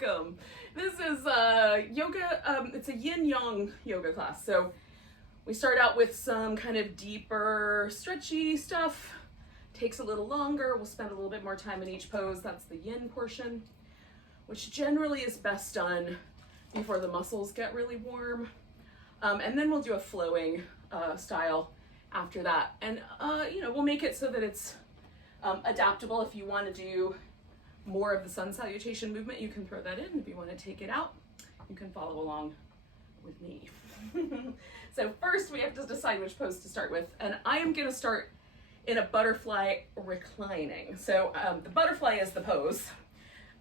welcome. This is yoga, it's a Yin Yang Yoga class. So we start out with some kind of deeper, stretchy stuff. Takes a little longer. We'll spend a little bit more time in each pose. That's the yin portion, which generally is best done before the muscles get really warm. And then we'll do a flowing style after that. And, we'll make it so that it's adaptable. If you want to do more of the sun salutation movement, you can throw that in. If you want to take it out, you can follow along with me. So first we have to decide which pose to start with. And I am going to start in a butterfly reclining. So the butterfly is the pose,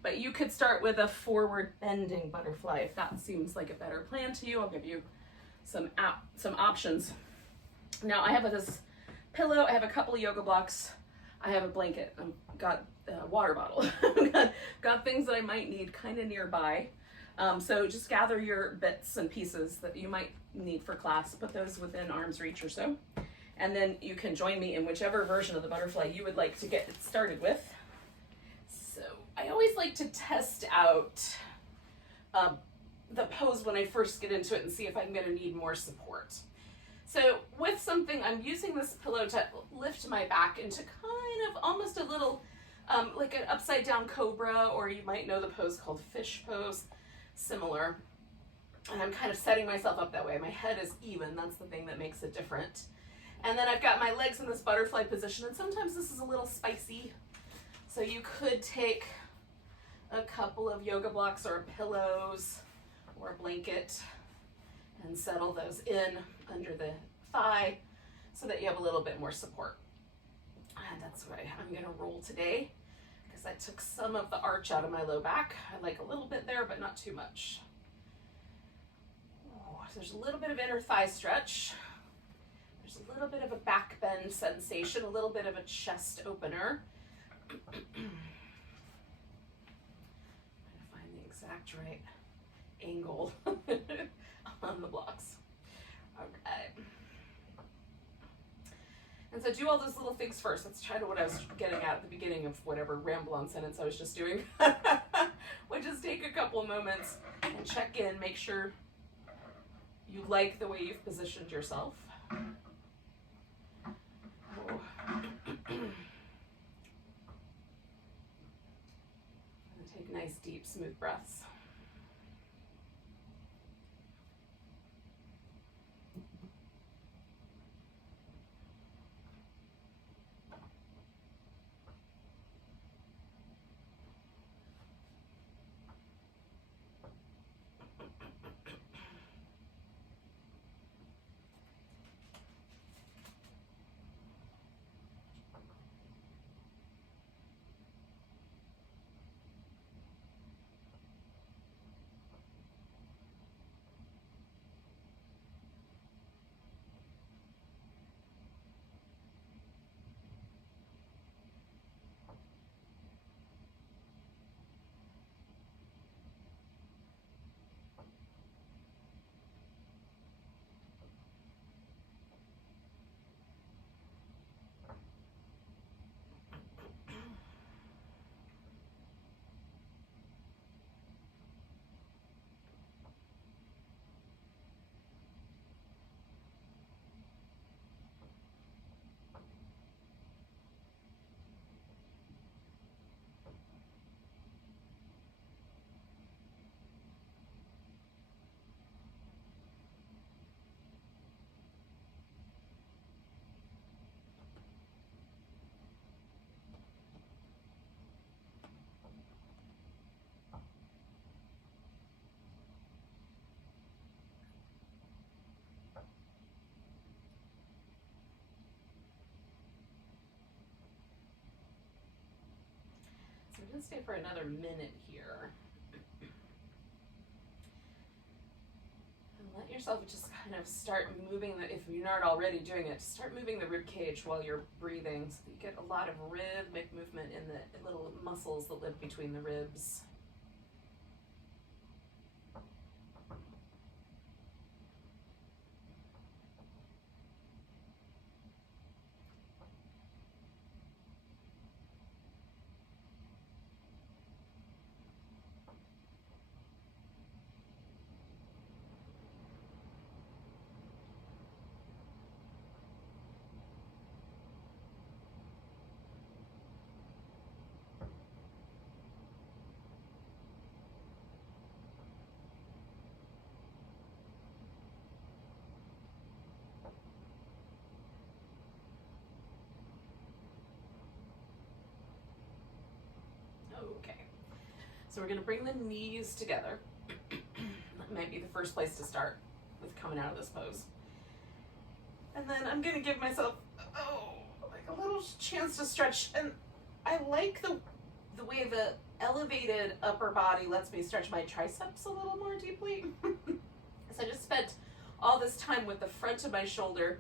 but you could start with a forward bending butterfly if that seems like a better plan to you. I'll give you some options. Now I have this pillow, I have a couple of yoga blocks, I have a blanket, I've got a water bottle, got things that I might need kind of nearby. So just gather your bits and pieces that you might need for class, put those within arm's reach or so, and then you can join me in whichever version of the butterfly you would like to get started with. So I always like to test out the pose when I first get into it and see if I'm gonna need more support. So with something, I'm using this pillow to lift my back into kind of almost a little, like an upside down cobra, or you might know the pose called fish pose, similar. And I'm kind of setting myself up that way. My head is even, that's the thing that makes it different. And then I've got my legs in this butterfly position, and sometimes this is a little spicy. So you could take a couple of yoga blocks or pillows or a blanket and settle those in under the thigh so that you have a little bit more support. And that's what I'm gonna roll today, because I took some of the arch out of my low back. I like a little bit there, but not too much. Oh, so there's a little bit of inner thigh stretch. There's a little bit of a back bend sensation, a little bit of a chest opener. Trying to find the exact right angle on the blocks. Okay. And so do all those little things first. That's kind of what I was getting at the beginning of whatever ramble-on sentence I was just doing. Which is take a couple of moments and check in, make sure you like the way you've positioned yourself. Oh. And take nice, deep, smooth breaths. So we're gonna stay for another minute here. And let yourself just kind of start moving, if you're not already doing it, start moving the rib cage while you're breathing so that you get a lot of rhythmic movement in the little muscles that live between the ribs. So we're going to bring the knees together. That might be the first place to start with coming out of this pose. And then I'm going to give myself, like a little chance to stretch. And I like the way the elevated upper body lets me stretch my triceps a little more deeply. So I just spent all this time with the front of my shoulder.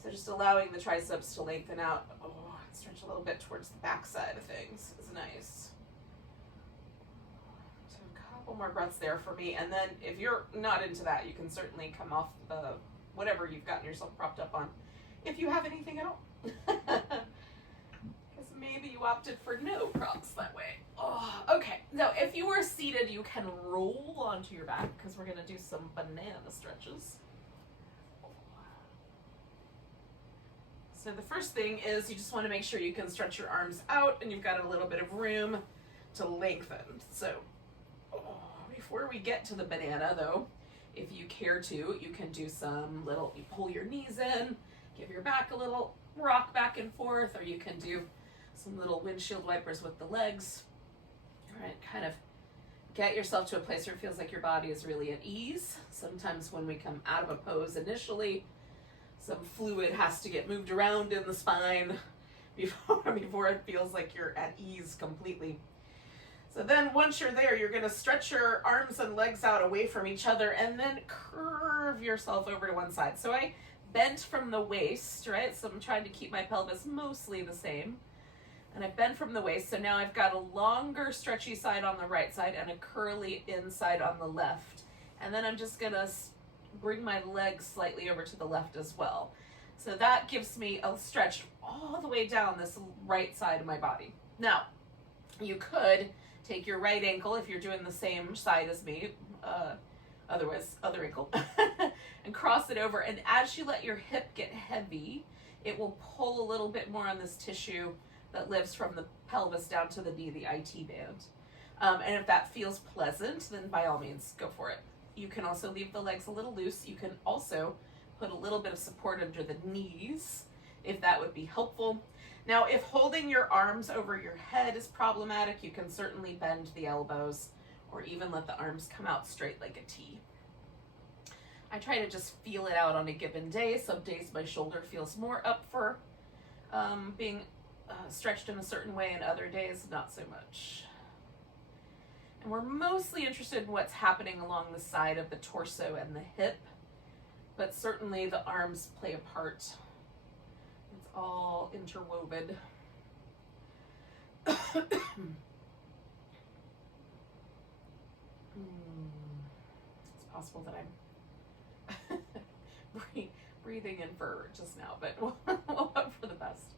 So just allowing the triceps to lengthen out. Oh, stretch a little bit towards the back side of things is nice. So a couple more breaths there for me. And then if you're not into that, you can certainly come off the whatever you've gotten yourself propped up on, if you have anything at all. Because maybe you opted for no props that way. Oh, okay. Now, if you are seated, you can roll onto your back because we're going to do some banana stretches. So the first thing is you just want to make sure you can stretch your arms out and you've got a little bit of room to lengthen. So before we get to the banana though, if you care to, you can do some little, you pull your knees in, give your back a little rock back and forth, or you can do some little windshield wipers with the legs. All right, kind of get yourself to a place where it feels like your body is really at ease. Sometimes when we come out of a pose initially, some fluid has to get moved around in the spine before it feels like you're at ease completely. So then once you're there, you're going to stretch your arms and legs out away from each other and then curve yourself over to one side. So I bent from the waist, right? So I'm trying to keep my pelvis mostly the same. And I bent from the waist. So now I've got a longer stretchy side on the right side and a curly inside on the left. And then I'm just going to bring my legs slightly over to the left as well. So that gives me a stretch all the way down this right side of my body. Now, you could take your right ankle if you're doing the same side as me, otherwise, other ankle, and cross it over. And as you let your hip get heavy, it will pull a little bit more on this tissue that lives from the pelvis down to the knee, the IT band. And if that feels pleasant, then by all means, go for it. You can also leave the legs a little loose. You can also put a little bit of support under the knees, if that would be helpful. Now, if holding your arms over your head is problematic, you can certainly bend the elbows or even let the arms come out straight like a T. I try to just feel it out on a given day. Some days my shoulder feels more up for being stretched in a certain way, and other days not so much. And we're mostly interested in what's happening along the side of the torso and the hip, but certainly the arms play a part. It's all interwoven. It's possible that I'm breathing in fur just now, but we'll hope for the best.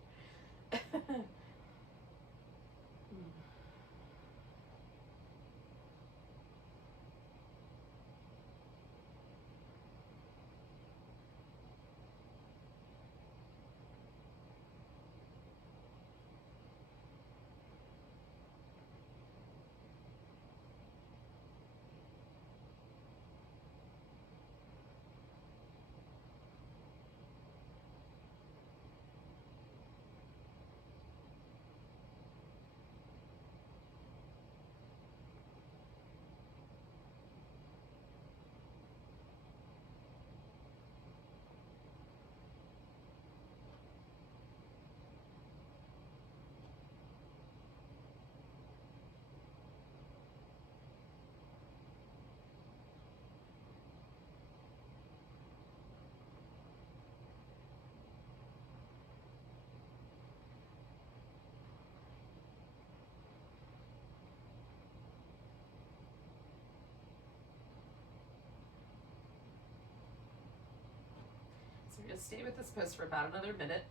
So we're going to stay with this pose for about another minute.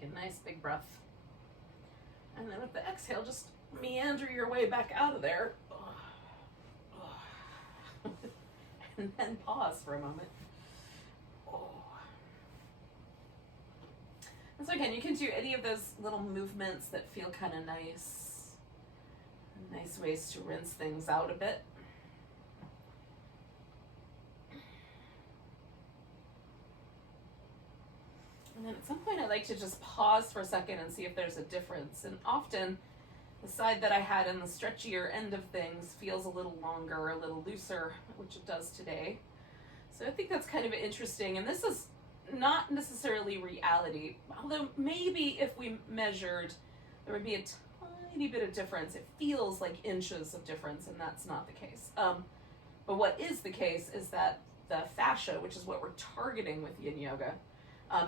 Take a nice big breath. And then with the exhale, just meander your way back out of there. And then pause for a moment. And so again, you can do any of those little movements that feel kind of nice. Nice ways to rinse things out a bit. And then at some point I like to just pause for a second and see if there's a difference. And often the side that I had in the stretchier end of things feels a little longer, a little looser, which it does today. So I think that's kind of interesting. And this is not necessarily reality, although maybe if we measured, there would be a tiny bit of difference. It feels like inches of difference, and that's not the case. But what is the case is that the fascia, which is what we're targeting with Yin Yoga,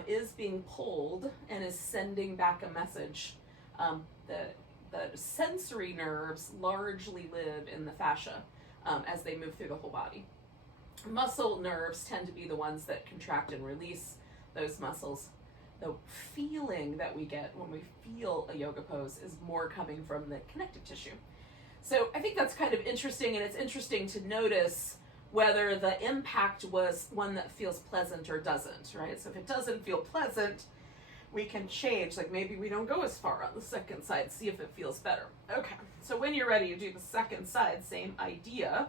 is being pulled and is sending back a message. The sensory nerves largely live in the fascia as they move through the whole body. Muscle nerves tend to be the ones that contract and release those muscles. The feeling that we get when we feel a yoga pose is more coming from the connective tissue. So I think that's kind of interesting, and it's interesting to notice whether the impact was one that feels pleasant or doesn't, right? So if it doesn't feel pleasant, we can change, like maybe we don't go as far on the second side, see if it feels better. Okay, so when you're ready to do the second side, same idea,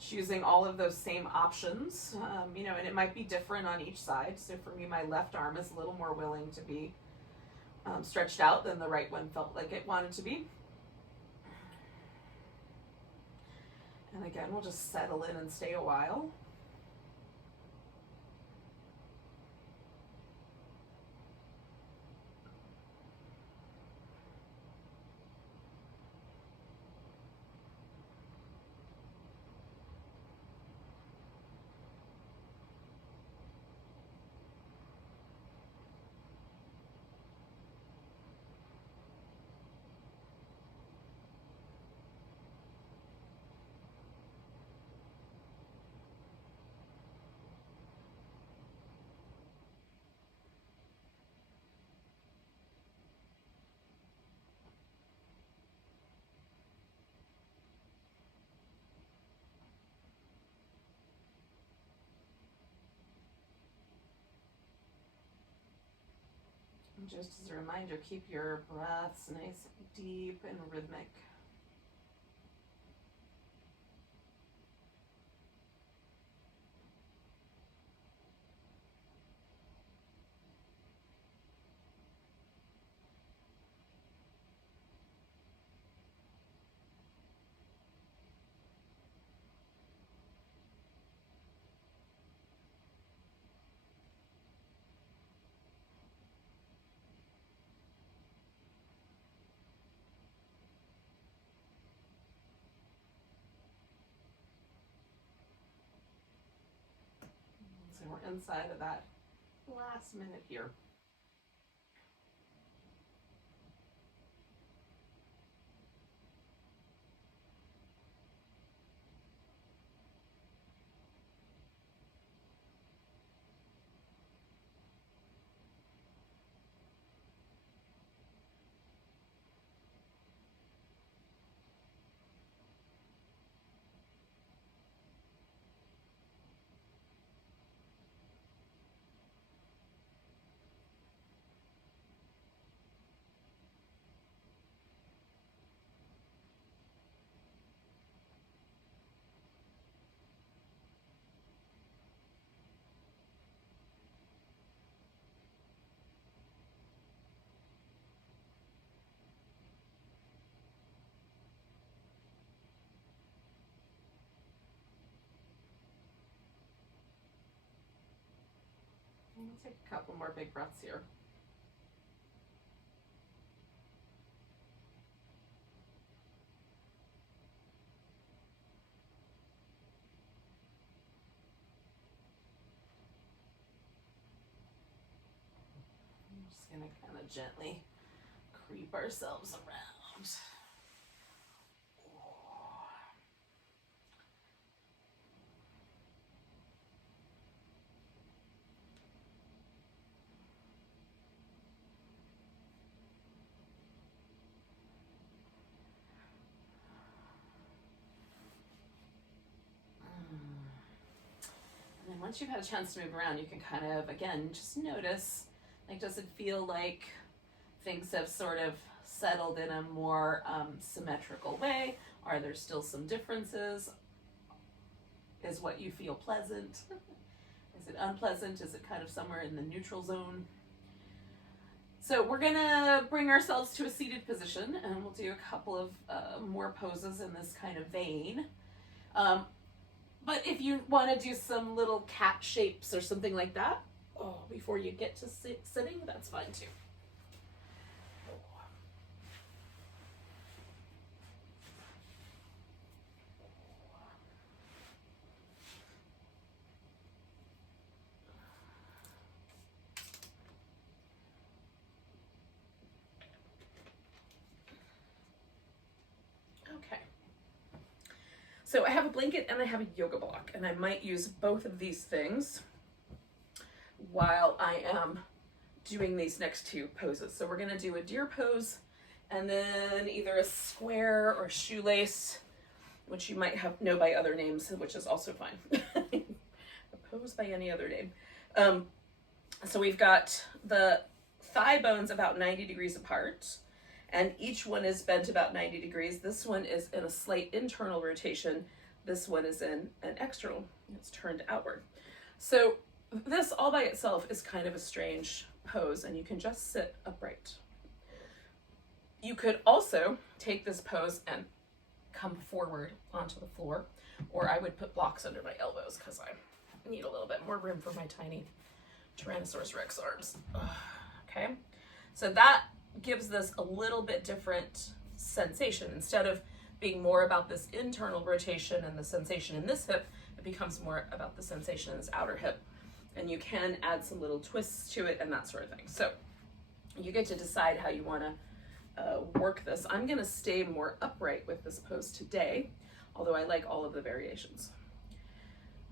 choosing all of those same options, and it might be different on each side. So for me, my left arm is a little more willing to be stretched out than the right one felt like it wanted to be. And again, we'll just settle in and stay a while. And just as a reminder, keep your breaths nice, deep, and rhythmic. So we're inside of that last minute here. And we'll take a couple more big breaths here. I'm just going to kind of gently creep ourselves around. once you've had a chance to move around, you can kind of, again, just notice, like, does it feel like things have sort of settled in a more symmetrical way? Are there still some differences? Is what you feel pleasant? Is it unpleasant? Is it kind of somewhere in the neutral zone? So we're gonna bring ourselves to a seated position, and we'll do a couple of more poses in this kind of vein. But if you want to do some little cat shapes or something like that, before you get to sitting, that's fine too. Okay. So I have a blanket and I have a yoga block, and I might use both of these things while I am doing these next two poses. So we're gonna do a deer pose and then either a square or shoelace, which you might know by other names, which is also fine. A pose by any other name. So we've got the thigh bones about 90 degrees apart, and each one is bent about 90 degrees. This one is in a slight internal rotation. This one is in an external. It's turned outward. So this all by itself is kind of a strange pose, and you can just sit upright. You could also take this pose and come forward onto the floor, or I would put blocks under my elbows because I need a little bit more room for my tiny Tyrannosaurus Rex arms. Okay, so that gives this a little bit different sensation. Instead of being more about this internal rotation and the sensation in this hip, it becomes more about the sensation in this outer hip. And you can add some little twists to it and that sort of thing. So you get to decide how you want to work this. I'm going to stay more upright with this pose today, although I like all of the variations.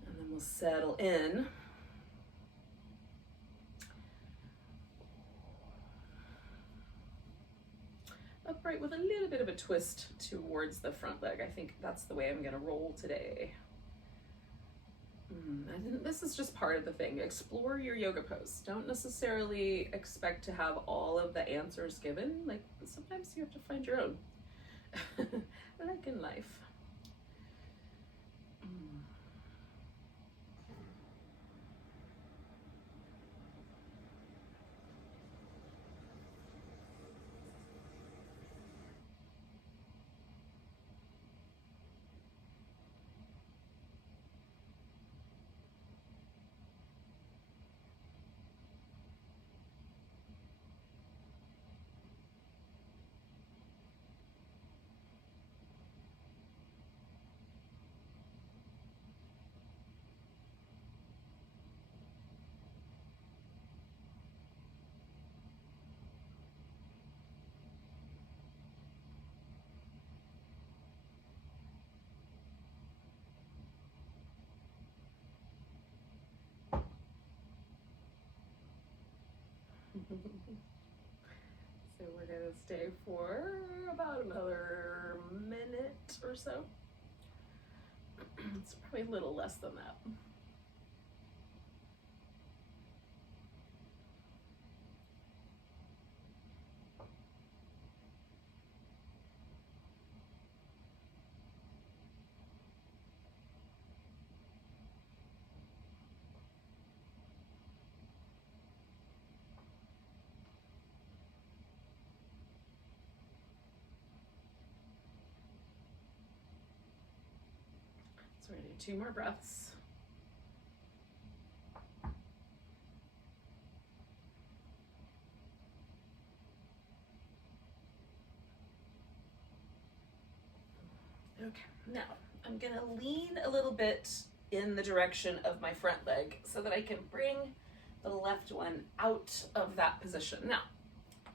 And then we'll settle in. Upright with a little bit of a twist towards the front leg. I think that's the way I'm going to roll today. This is just part of the thing. Explore your yoga pose. Don't necessarily expect to have all of the answers given. Like, sometimes you have to find your own. Like in life. So we're going to stay for about another minute or so. It's probably a little less than that. So we're going to do 2 more breaths. Okay, now I'm going to lean a little bit in the direction of my front leg so that I can bring the left one out of that position. Now,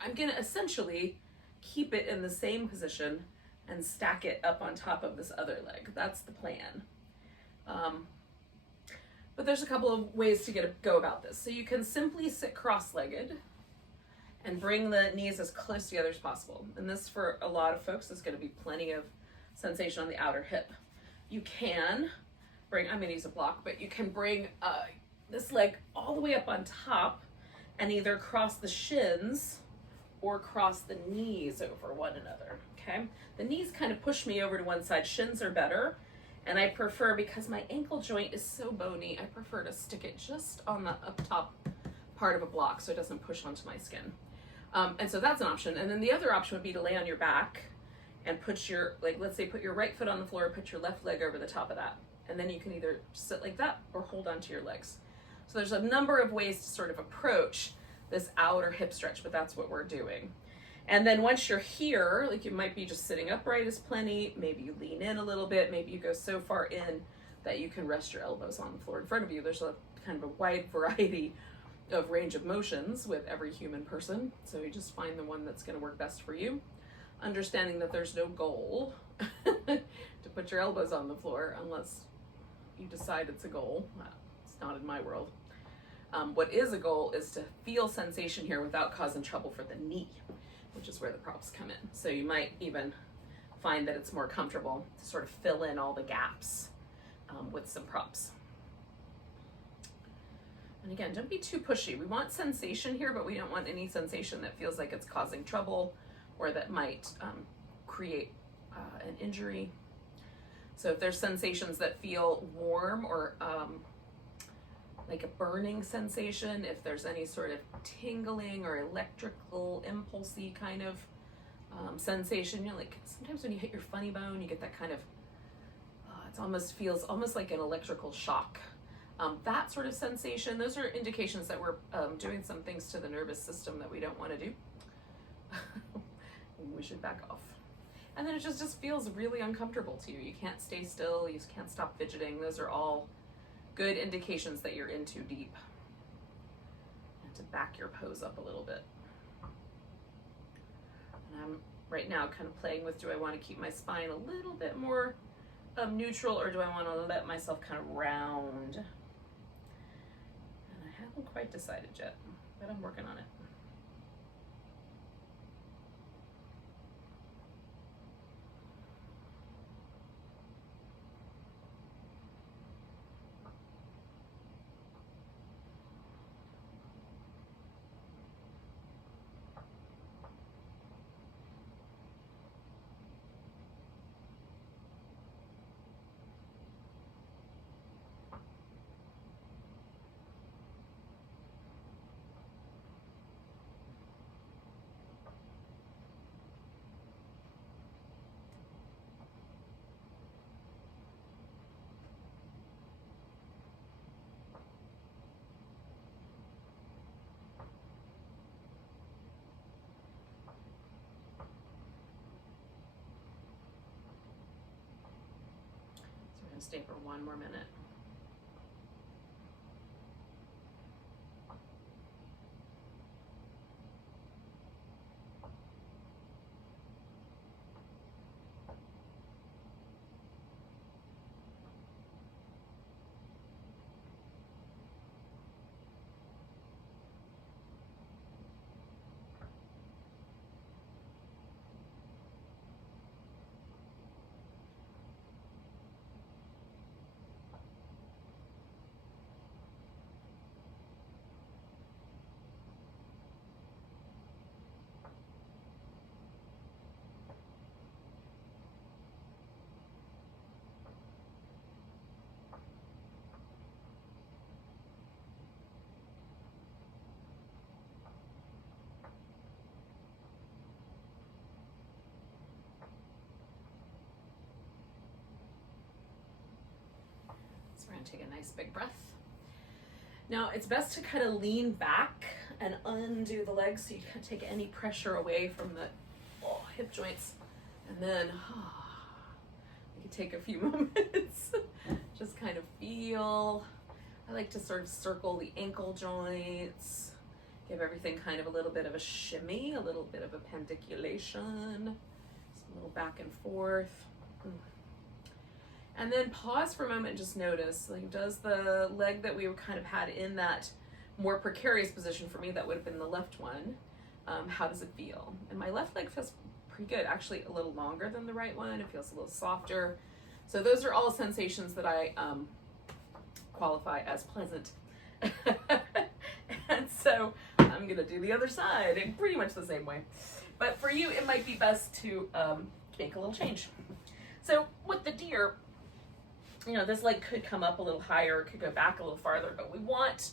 I'm going to essentially keep it in the same position and stack it up on top of this other leg. That's the plan. But there's a couple of ways to go about this. So you can simply sit cross-legged and bring the knees as close together as possible. And this, for a lot of folks, is going to be plenty of sensation on the outer hip. You can bring, I'm gonna use a block, but you can bring this leg all the way up on top and either cross the shins or cross the knees over one another, okay? The knees kind of push me over to one side, shins are better, and I prefer, because my ankle joint is so bony, I prefer to stick it just on the up top part of a block so it doesn't push onto my skin. And so that's an option. And then the other option would be to lay on your back and put your, like, let's say put your right foot on the floor, put your left leg over the top of that. And then you can either sit like that or hold onto your legs. So there's a number of ways to sort of approach this outer hip stretch, but that's what we're doing. And then once you're here, like, you might be just sitting upright is plenty. Maybe you lean in a little bit. Maybe you go so far in that you can rest your elbows on the floor in front of you. There's a kind of a wide variety of range of motions with every human person. So you just find the one that's going to work best for you. Understanding that there's no goal to put your elbows on the floor unless you decide it's a goal. It's not in my world. What is a goal is to feel sensation here without causing trouble for the knee, which is where the props come in. So you might even find that it's more comfortable to sort of fill in all the gaps with some props. And again, don't be too pushy. We want sensation here, but we don't want any sensation that feels like it's causing trouble or that might create an injury. So if there's sensations that feel warm or like a burning sensation, if there's any sort of tingling or electrical impulsy kind of sensation, you know, like sometimes when you hit your funny bone, you get that kind of, it almost feels almost like an electrical shock. That sort of sensation, those are indications that we're doing some things to the nervous system that we don't want to do. We should back off. And then it just feels really uncomfortable to you. You can't stay still, you can't stop fidgeting. Those are all good indications that you're in too deep. And to back your pose up a little bit. And I'm right now kind of playing with, do I want to keep my spine a little bit more neutral, or do I want to let myself kind of round? And I haven't quite decided yet, but I'm working on it. Stay for one more minute. So we're gonna take a nice big breath. Now it's best to kind of lean back and undo the legs so you can take any pressure away from the hip joints. And then you can take a few moments, just kind of feel. I like to sort of circle the ankle joints, give everything kind of a little bit of a shimmy, a little bit of a pendiculation, just a little back and forth. And then pause for a moment and just notice, like, does the leg that we were kind of had in that more precarious position for me, that would have been the left one, how does it feel? And my left leg feels pretty good, actually a little longer than the right one. It feels a little softer. So those are all sensations that I qualify as pleasant. And so I'm gonna do the other side in pretty much the same way. But for you, it might be best to make a little change. So with the deer, you know, this leg could come up a little higher, it could go back a little farther, but we want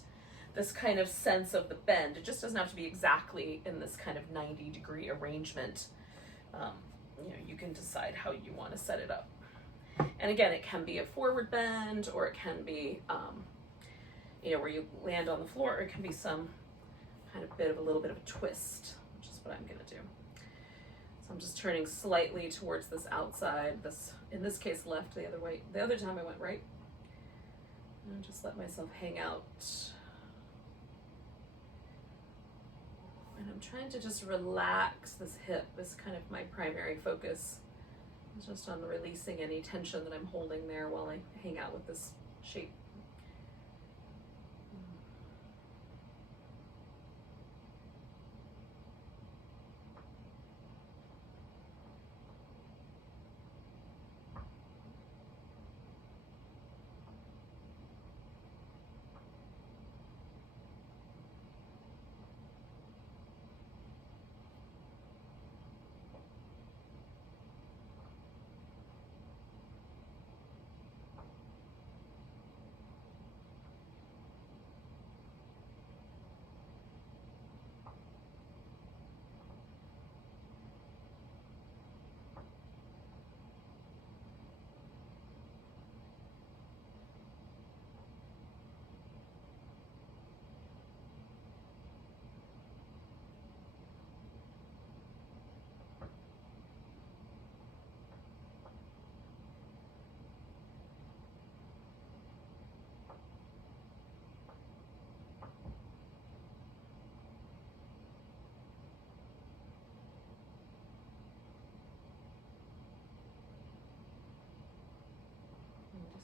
this kind of sense of the bend. It just doesn't have to be exactly in this kind of 90-degree arrangement. You know, you can decide how you want to set it up. And again, it can be a forward bend, or it can be, you know, where you land on the floor, or it can be some kind of a little bit of a twist, which is what I'm gonna do. So I'm just turning slightly towards this outside, in this case, left, the other way. The other time I went right. And just let myself hang out. And I'm trying to just relax this hip, this kind of my primary focus. Just on releasing any tension that I'm holding there while I hang out with this shape.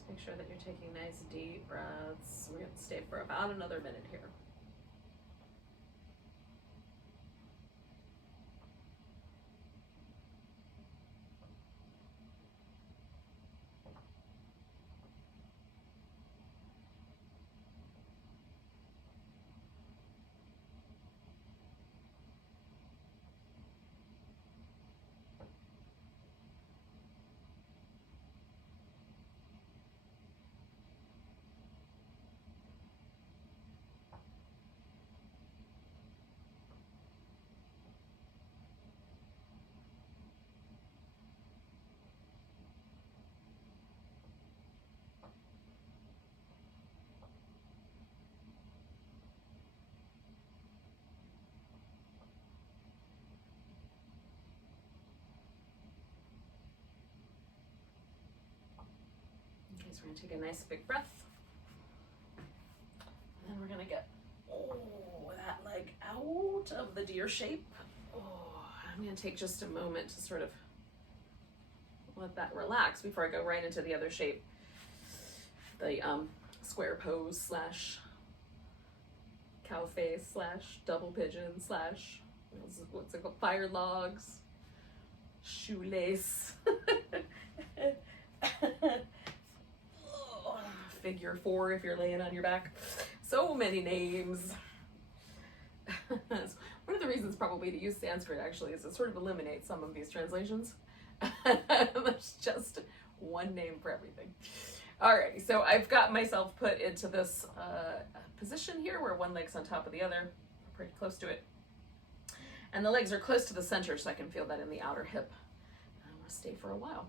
Make sure that you're taking nice deep breaths. We're going to stay for about another minute here. Okay, so we're going to take a nice big breath. And then we're going to get that leg out of the deer shape. I'm going to take just a moment to sort of let that relax before I go right into the other shape. The square pose slash cow face slash double pigeon slash what's it called, fire logs, shoelace. Figure 4 if you're laying on your back. So many names. One of the reasons probably to use Sanskrit actually is it sort of eliminates some of these translations. There's just one name for everything. Alrighty, so I've got myself put into this position here where one leg's on top of the other, pretty close to it. And the legs are close to the center so I can feel that in the outer hip. I'm going to stay for a while.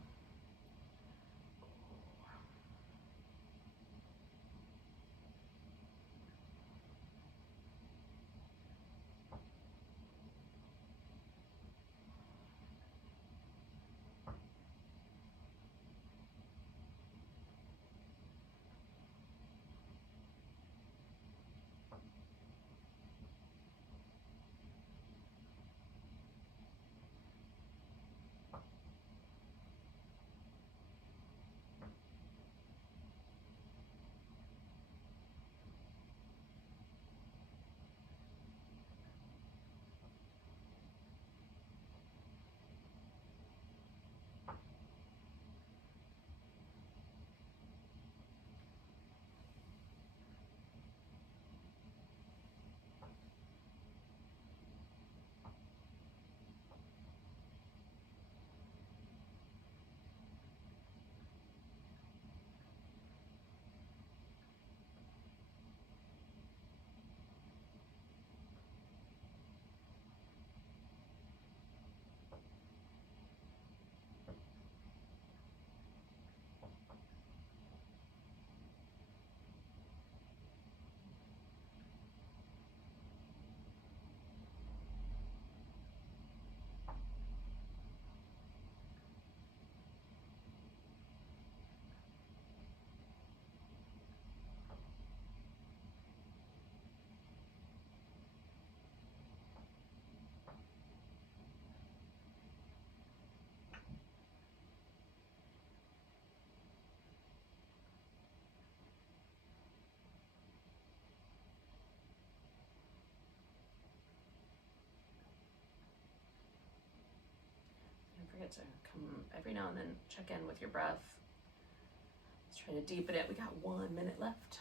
get to come every now and then check in with your breath. Let's try to deepen it. We got 1 minute left.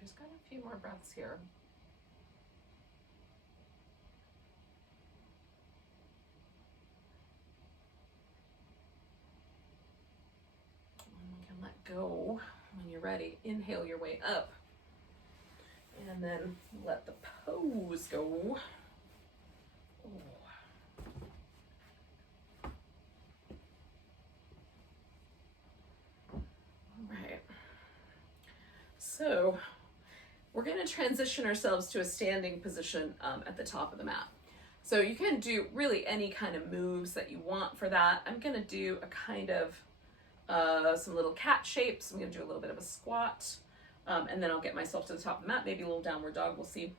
Just got a few more breaths here. And we can let go when you're ready. Inhale your way up. And then let the pose go. All right. So we're going to transition ourselves to a standing position at the top of the mat. So you can do really any kind of moves that you want for that. I'm going to do a kind of some little cat shapes. I'm going to do a little bit of a squat, and then I'll get myself to the top of the mat, maybe a little downward dog. We'll see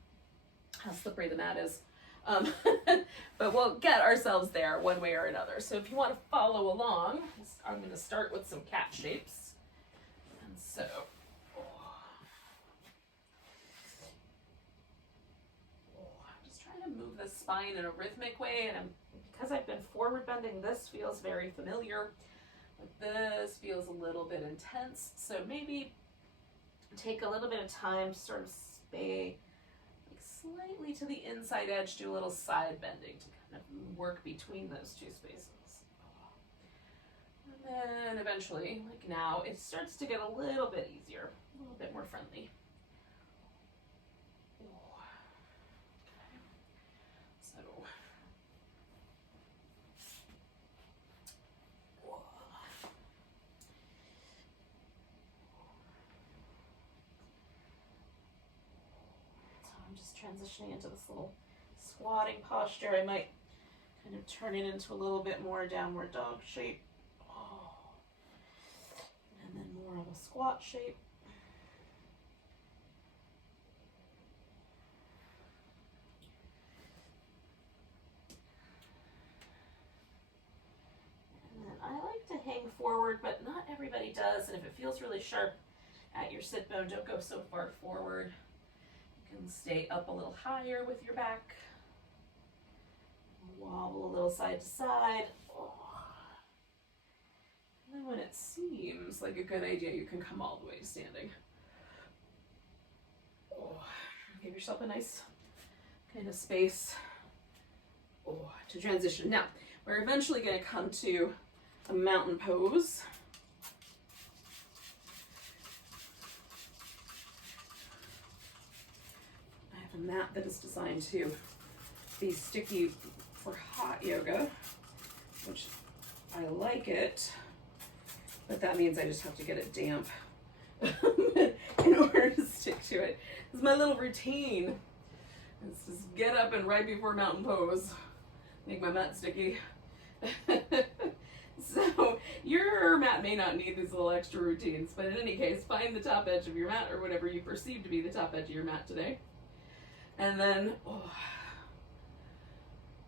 how slippery the mat is. But we'll get ourselves there one way or another. So if you want to follow along, I'm going to start with some cat shapes. And so move the spine in a rhythmic way, and because I've been forward bending, this feels very familiar, but this feels a little bit intense. So maybe take a little bit of time to sort of stay like slightly to the inside edge, do a little side bending to kind of work between those two spaces. And then eventually, like now, it starts to get a little bit easier, a little bit more friendly. Transitioning into this little squatting posture. I might kind of turn it into a little bit more downward dog shape. And then more of a squat shape. And then I like to hang forward, but not everybody does. And if it feels really sharp at your sit bone, don't go so far forward. And stay up a little higher with your back. Wobble a little side to side. And then when it seems like a good idea, you can come all the way to standing. Give yourself a nice kind of space to transition. Now, we're eventually going to come to a mountain pose. A mat that is designed to be sticky for hot yoga, which I like it, but that means I just have to get it damp in order to stick to it. This is my little routine. It's just get up and right before mountain pose, make my mat sticky. So your mat may not need these little extra routines, but in any case, find the top edge of your mat or whatever you perceive to be the top edge of your mat today. And then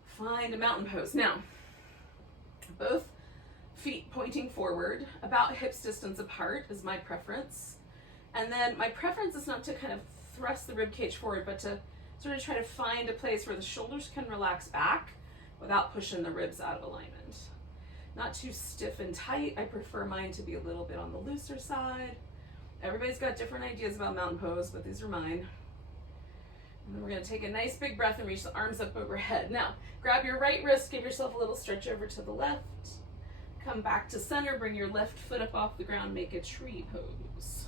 find a mountain pose. Now, both feet pointing forward, about hips distance apart is my preference. And then my preference is not to kind of thrust the rib cage forward, but to sort of try to find a place where the shoulders can relax back without pushing the ribs out of alignment. Not too stiff and tight. I prefer mine to be a little bit on the looser side. Everybody's got different ideas about mountain pose, but these are mine. And then we're going to take a nice big breath and reach the arms up overhead. Now, grab your right wrist, give yourself a little stretch over to the left. Come back to center, bring your left foot up off the ground, make a tree pose.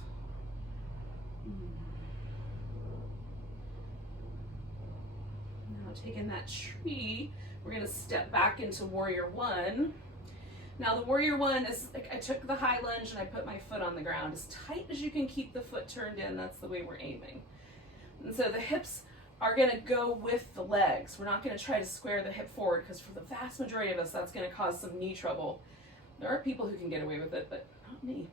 Now Now taking that tree, we're gonna step back into warrior one. Now the warrior one is like, I took the high lunge and I put my foot on the ground. As tight as you can keep the foot turned in, that's the way we're aiming. And so the hips are gonna go with the legs. We're not gonna try to square the hip forward because for the vast majority of us, that's gonna cause some knee trouble. There are people who can get away with it, but not me.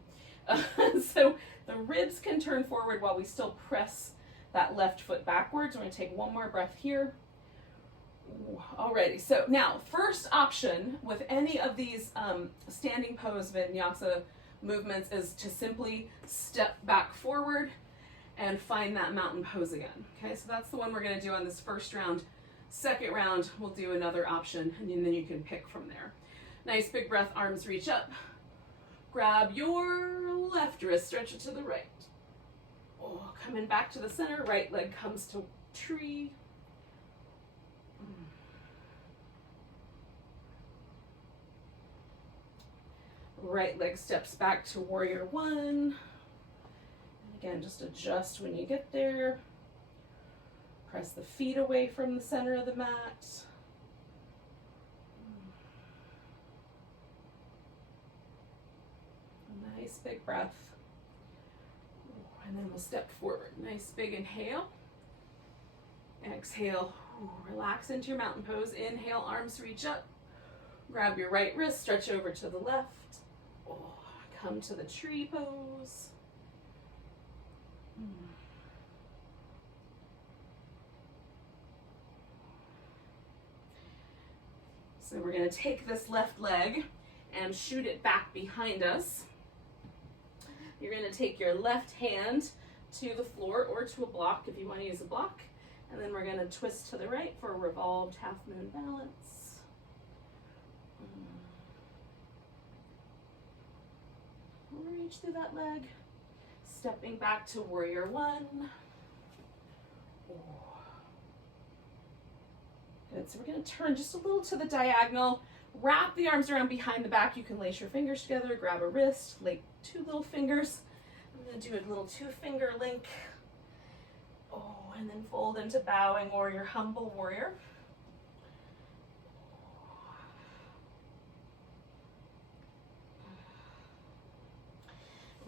So the ribs can turn forward while we still press that left foot backwards. We're gonna take one more breath here. Alrighty, so now first option with any of these standing pose vinyasa movements is to simply step back forward and find that mountain pose again. Okay, so that's the one we're gonna do on this first round. Second round, we'll do another option and then you can pick from there. Nice big breath, arms reach up. Grab your left wrist, stretch it to the right. Oh, coming back to the center, right leg comes to tree. Right leg steps back to warrior one. Again, just adjust when you get there. Press the feet away from the center of the mat. Nice big breath. And then we'll step forward. Nice big inhale. Exhale. Relax into your mountain pose. Inhale, arms reach up. Grab your right wrist, stretch over to the left. Come to the tree pose. So we're going to take this left leg and shoot it back behind us. You're going to take your left hand to the floor or to a block if you want to use a block. And then we're going to twist to the right for a revolved half moon balance. Reach through that leg. Stepping back to warrior one. Good, so we're going to turn just a little to the diagonal. Wrap the arms around behind the back. You can lace your fingers together, grab a wrist, lay two little fingers. I'm going to do a little 2-finger link. And then fold into bowing warrior, humble warrior.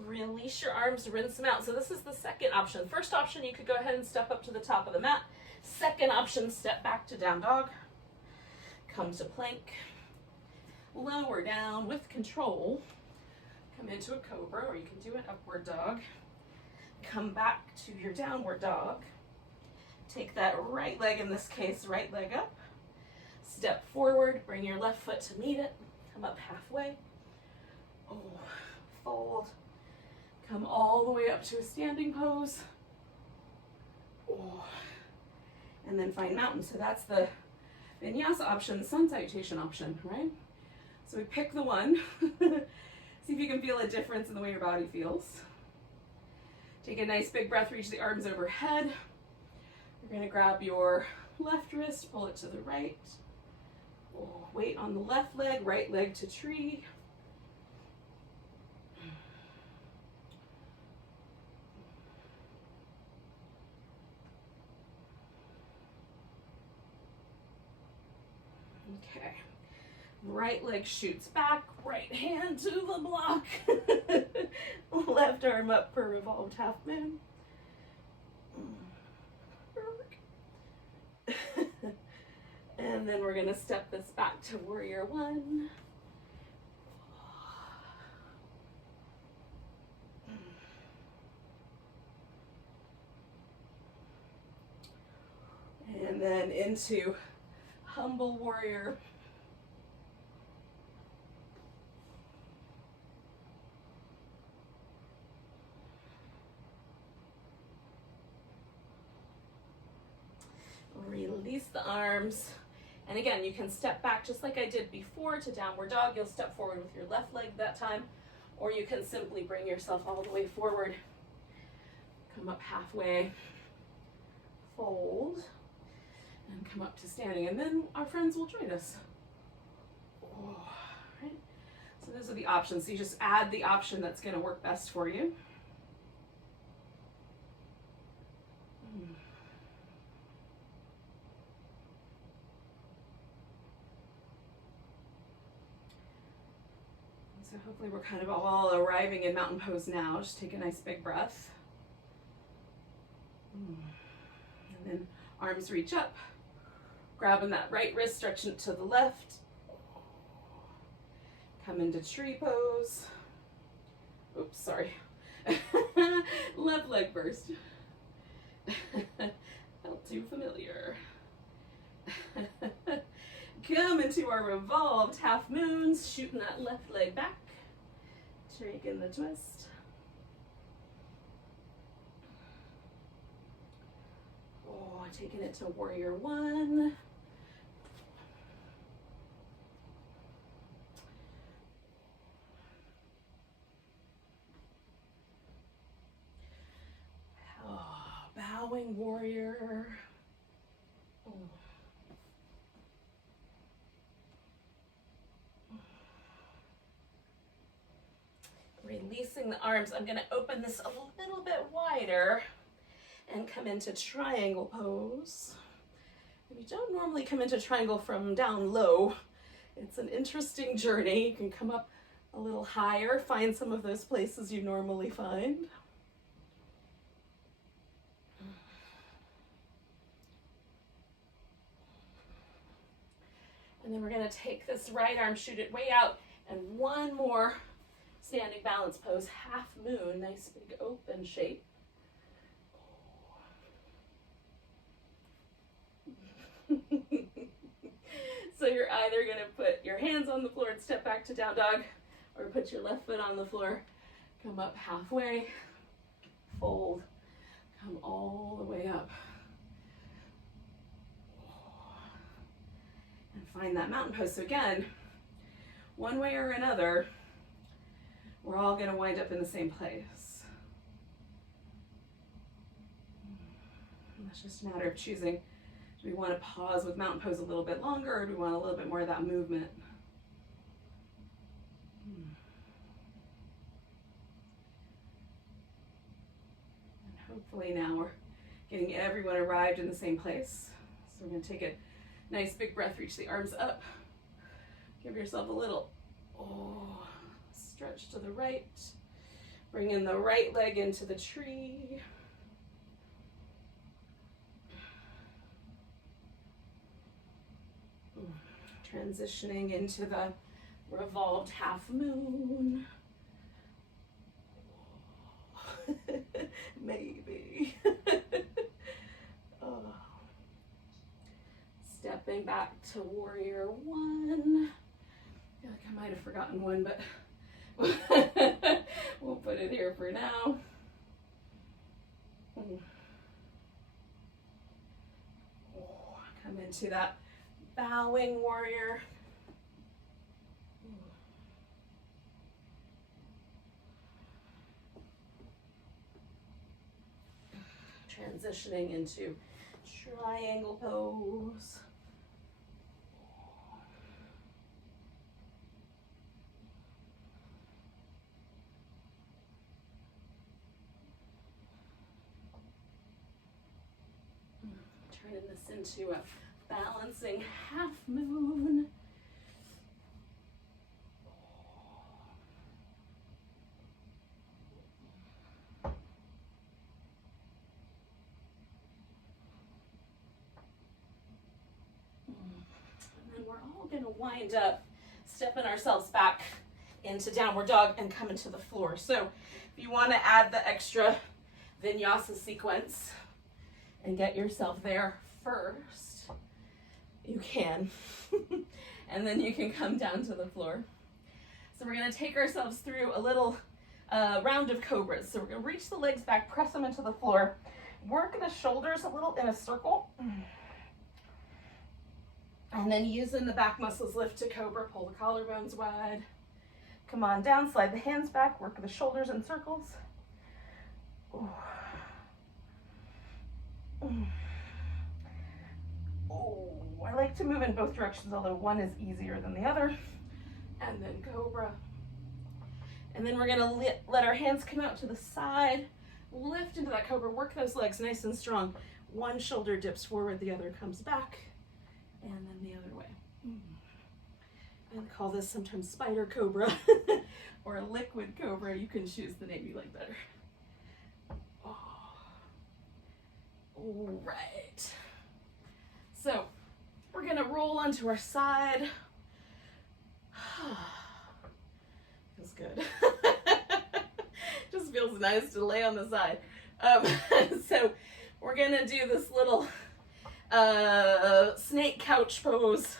Release your arms, rinse them out. So this is the second option. First option, you could go ahead and step up to the top of the mat. Second option, step back to down dog. Come to plank. Lower down with control. Come into a cobra, or you can do an upward dog. Come back to your downward dog. Take that right leg, in this case, right leg up. Step forward, bring your left foot to meet it. Come up halfway. Fold. Come all the way up to a standing pose. And then find mountain. So that's the vinyasa option, the sun salutation option, right? So we pick the one. See if you can feel a difference in the way your body feels. Take a nice big breath, reach the arms overhead. You're going to grab your left wrist, pull it to the right. Weight on the left leg, right leg to tree. Okay. Right leg shoots back, right hand to the block. Left arm up for revolved half moon. And then we're going to step this back to warrior one. And then into humble warrior. Release the arms. And again, you can step back just like I did before to downward dog. You'll step forward with your left leg that time, or you can simply bring yourself all the way forward. Come up halfway, fold, and come up to standing. And then our friends will join us. Right? So those are the options. So you just add the option that's going to work best for you. So hopefully we're kind of all arriving in mountain pose now. Just take a nice big breath. And then arms reach up, grabbing that right wrist, stretching it to the left. Come into tree pose. Oops, sorry. Left leg first. Felt too familiar. Come into our revolved half moons, shooting that left leg back, taking the twist. Oh, taking it to warrior one. Oh, bowing warrior. Oh. Releasing the arms, I'm going to open this a little bit wider and come into triangle pose. We don't normally come into triangle from down low. It's an interesting journey. You can come up a little higher, find some of those places you normally find. And then we're going to take this right arm, shoot it way out, and one more standing balance pose, half moon, nice big open shape. So you're either going to put your hands on the floor and step back to down dog, or put your left foot on the floor, come up halfway, fold, come all the way up. And find that mountain pose. So again, one way or another, we're all going to wind up in the same place. And it's just a matter of choosing. Do we want to pause with mountain pose a little bit longer, or do we want a little bit more of that movement? And hopefully now we're getting everyone arrived in the same place. So we're going to take a nice big breath, reach the arms up. Give yourself a little stretch to the right. Bring in the right leg into the tree. Transitioning into the revolved half moon. Maybe. Stepping back to warrior one. I feel like I might have forgotten one, but we'll put it here for now. Come into that bowing warrior. Transitioning into triangle pose. Turning this into a balancing half moon. And then we're all going to wind up stepping ourselves back into downward dog and coming to the floor. So if you want to add the extra vinyasa sequence and get yourself there first, you can. And then you can come down to the floor. So we're going to take ourselves through a little round of cobras. So we're going to reach the legs back, press them into the floor, work the shoulders a little in a circle, and then using the back muscles, lift to cobra, pull the collarbones wide. Come on down, slide the hands back, work the shoulders in circles. Ooh. Oh, I like to move in both directions, although one is easier than the other. And then cobra. And then we're going to let our hands come out to the side, lift into that cobra, work those legs nice and strong. One shoulder dips forward, the other comes back, and then the other way. I call this sometimes spider cobra. or liquid cobra. You can choose the name you like better. Oh. All right. So we're gonna roll onto our side. Feels good. Just feels nice to lay on the side. So we're gonna do this little snake couch pose.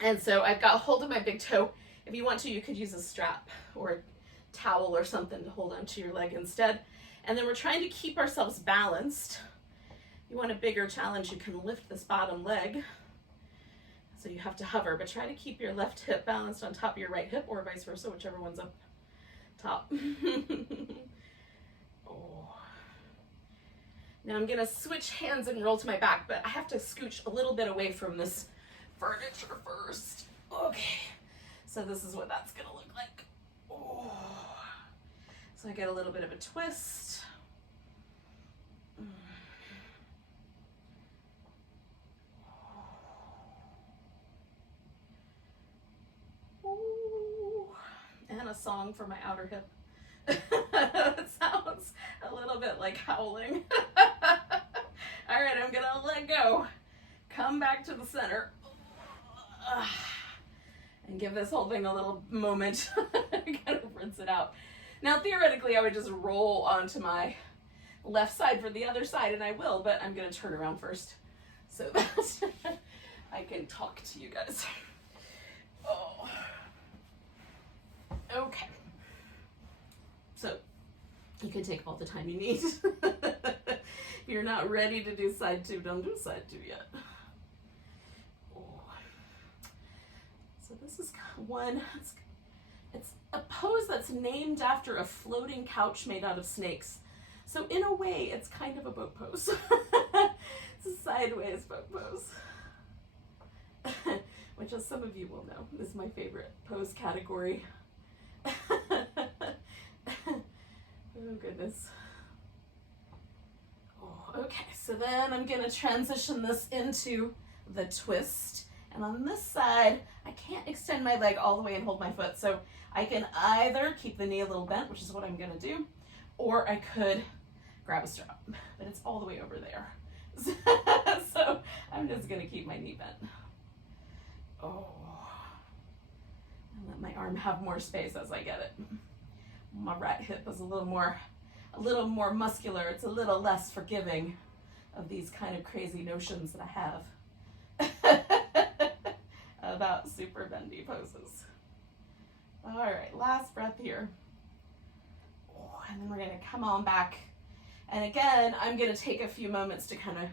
And so I've got hold of my big toe. If you want to, you could use a strap or a towel or something to hold onto your leg instead. And then we're trying to keep ourselves balanced. If you want a bigger challenge, you can lift this bottom leg. So you have to hover, but try to keep your left hip balanced on top of your right hip, or vice versa, whichever one's up top. Oh. Now I'm gonna switch hands and roll to my back, but I have to scooch a little bit away from this furniture first. Okay, so this is what that's gonna look like. Oh. So I get a little bit of a twist. And a song for my outer hip. It sounds a little bit like howling. All right, I'm gonna let go. Come back to the center. And give this whole thing a little moment. Kind of rinse it out. Now, theoretically, I would just roll onto my left side for the other side, and I will, but I'm gonna turn around first so that I can talk to you guys. Oh. Okay. So you can take all the time you need. If you're not ready to do side two, don't do side two yet. Oh. So this is one, it's a pose that's named after a floating couch made out of snakes. So in a way, it's kind of a boat pose. It's a sideways boat pose. Which, as some of you will know, is my favorite pose category. Oh goodness. Oh, okay, so then I'm gonna transition this into the twist. And on this side, I can't extend my leg all the way and hold my foot. So I can either keep the knee a little bent, which is what I'm gonna do, or I could grab a strap, but it's all the way over there. So I'm just gonna keep my knee bent. Oh. And let my arm have more space as I get it. My right hip is a little more muscular. It's a little less forgiving of these kind of crazy notions that I have about super bendy poses. All right, last breath here. Oh, and then we're gonna come on back. And again, I'm gonna take a few moments to kind of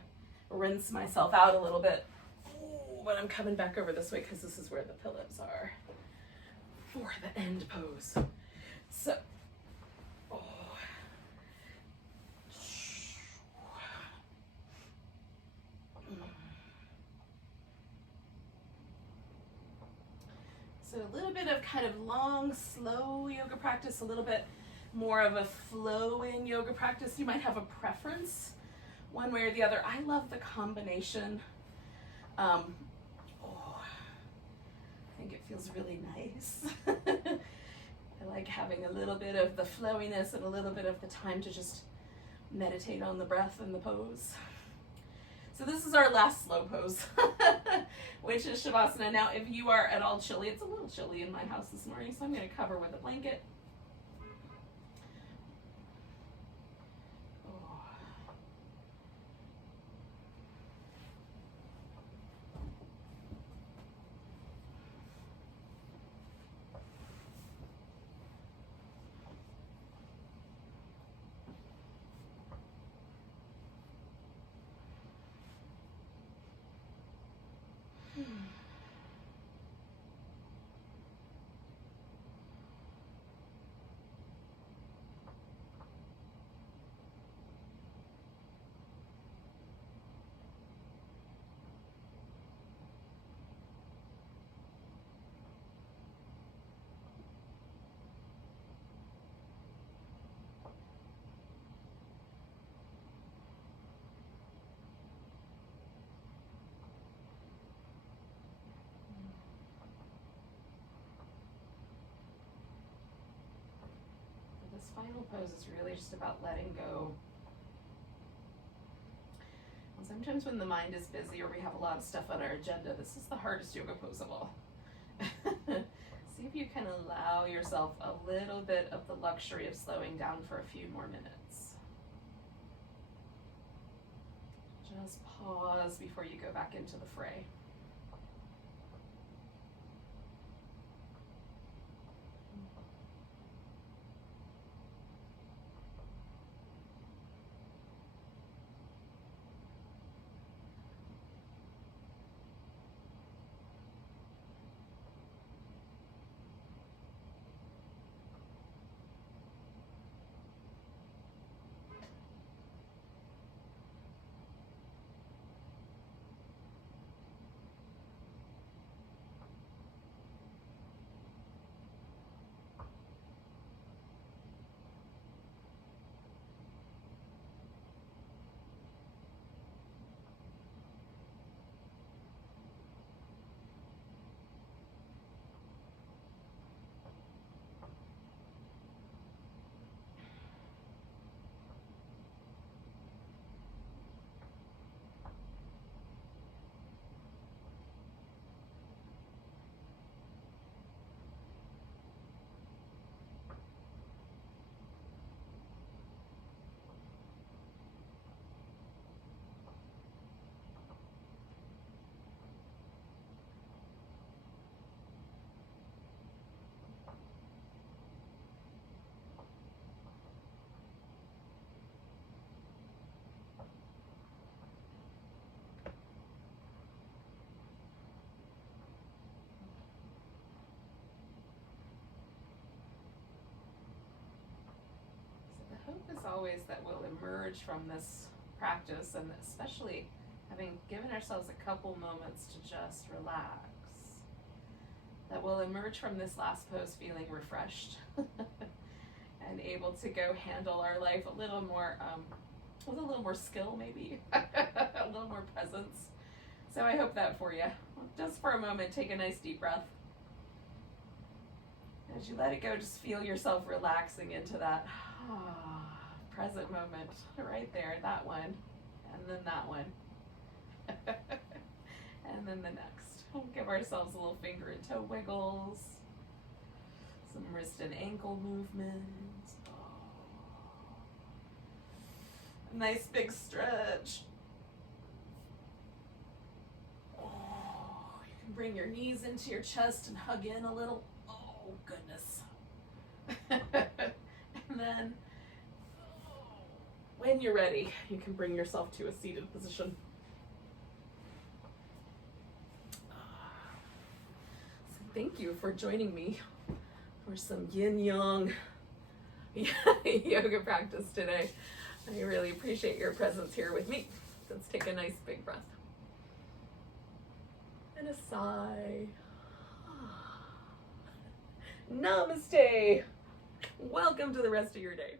rinse myself out a little bit. Oh, but I'm coming back over this way because this is where the pillows are for the end pose. So, oh. So a little bit of kind of long, slow yoga practice, a little bit more of a flowing yoga practice. You might have a preference one way or the other. I love the combination. I think it feels really nice. I like having a little bit of the flowiness and a little bit of the time to just meditate on the breath and the pose. So this is our last slow pose, which is Shavasana. Now, if you are at all chilly, it's a little chilly in my house this morning, so I'm going to cover with a blanket. final pose is really just about letting go. And sometimes when the mind is busy or we have a lot of stuff on our agenda, this is the hardest yoga pose of all. See if you can allow yourself a little bit of the luxury of slowing down for a few more minutes. Just pause before you go back into the fray. Hope is always that we'll emerge from this practice, and especially having given ourselves a couple moments to just relax, that we'll emerge from this last pose feeling refreshed and able to go handle our life a little more, with a little more skill maybe, a little more presence. So I hope that for you. Just for a moment, take a nice deep breath. As you let it go, just feel yourself relaxing into that present moment right there, that one, and then that one, and then the next. We'll give ourselves a little finger and toe wiggles, some wrist and ankle movements. A nice big stretch. You can bring your knees into your chest and hug in a little. Oh, goodness. And then, when you're ready, you can bring yourself to a seated position. So thank you for joining me for some Yin Yang yoga practice today. I really appreciate your presence here with me. Let's take a nice big breath. And a sigh. Namaste. Welcome to the rest of your day.